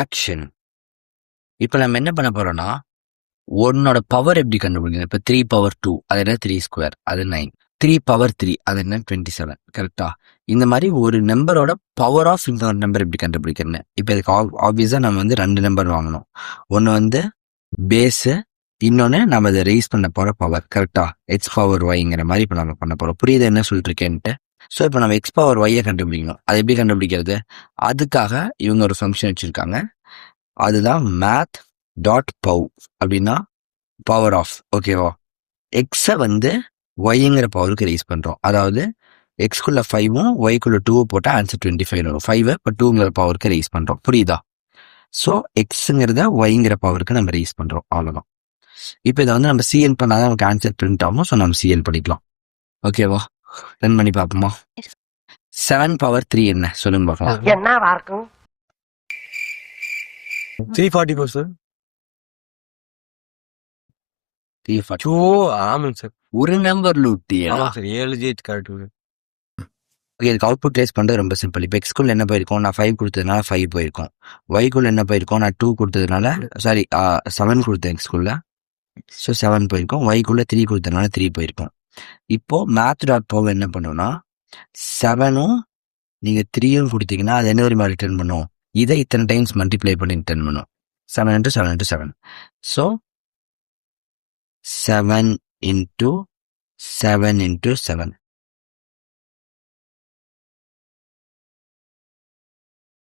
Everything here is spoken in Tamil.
ஆக்ஷன். இப்போ நம்ம என்ன பண்ண போறோம்னா, ஒன்னோட பவர் எப்படி கண்டுபிடிக்கணும்? இப்போ 3 பவர் 2 அது என்ன 3 ஸ்கொயர் அது 9, 3 பவர் 3 அது என்ன 27, கரெக்டா? இந்த மாதிரி ஒரு நம்பரோட பவர் ஆஃப் இன்னொரு நம்பர் எப்படி கண்டுபிடிக்கிறேன்னு. இப்போ இதுக்கு ஆப்வியஸாக நம்ம வந்து 2 நம்பர் வாங்கணும். ஒன்று வந்து பேஸு, இன்னொன்று நம்ம அதை ரைஸ் பண்ண போகிற பவர், கரெக்டா? எக்ஸ் பவர் ஒய்ங்கிற மாதிரி இப்போ நம்ம பண்ண போகிறோம். புரியுது என்ன சொல்லிட்டு இருக்கேன்ட்டு? ஸோ இப்போ நம்ம எக்ஸ் பவர் ஒய்யை கண்டுபிடிக்கணும். அது எப்படி கண்டுபிடிக்கிறது? அதுக்காக இவங்க ஒரு ஃபங்க்ஷன் வச்சுருக்காங்க. அதுதான் மேத் டாட் பவ், அப்படின்னா பவர் ஆஃப், ஓகேவா? எக்ஸை வந்து ஒய்ங்கிற பவருக்கு ரைஸ் பண்ணுறோம். அதாவது எக்ஸ்குள்ள 5ம் ஒய்க்குள்ள 2 போட்டால் ஆன்சர் 25 வரும். 5 இப்போ 2ங்கிற பவருக்கு ரைஸ் பண்ணுறோம். புரியுதா? ஸோ எக்ஸுங்கிறத ஒய்ங்கிற பவருக்கு நம்ம ரைஸ் பண்ணுறோம். அவ்வளோதான். இப்போ இதை வந்து நம்ம சிஎல் பண்ணாதான் நமக்கு ஆன்சர் பிரிண்ட் ஆகும். ஸோ நம்ம சிஎல் பண்ணிக்கலாம். ஓகேவா? ரன் பண்ணி பார்ப்போமா? 7 பவர் 3 என்ன சொல்லுங்க பார்க்கலாம். என்னவா இருக்கும்? 344 சார். 340. ஓ ஆமாங்க சார். ஒரு நம்பர் லூட்டியா? ஆமாம் சார், 7 ஜிஹெச் கரெக்ட். ஓகே, இதுக்கு அவுட்புட் ட்ரேஸ் பண்ணுறது ரொம்ப சிம்பிள். இப்போ எக்ஸ்குள்ள என்ன போயிருக்கோம்? நான் 5 கொடுத்ததுனால 5 போயிருக்கோம். ஒய்க்குள்ள என்ன போயிருக்கோம்? நான் 2 கொடுத்ததுனால 7 கொடுத்தேன் எக்ஸ்குள்ள. ஸோ 7 போயிருக்கோம். ஒய்க்குள்ள 3 கொடுத்ததுனால 3 போயிருக்கோம். இப்போ மேத் டாட் பவர் என்ன பண்ணுவோம்னா, 7ம் நீங்கள் 3யும் கொடுத்தீங்கன்னா அது என்ன மாதிரி ரிட்டர்ன் பண்ணும்? இதை இத்தனை டைம்ஸ் மல்டிப்ளை பண்ணி ரிட்டர்ன் பண்ணும். 7 into 7 into 7. So 7 into 7 into 7.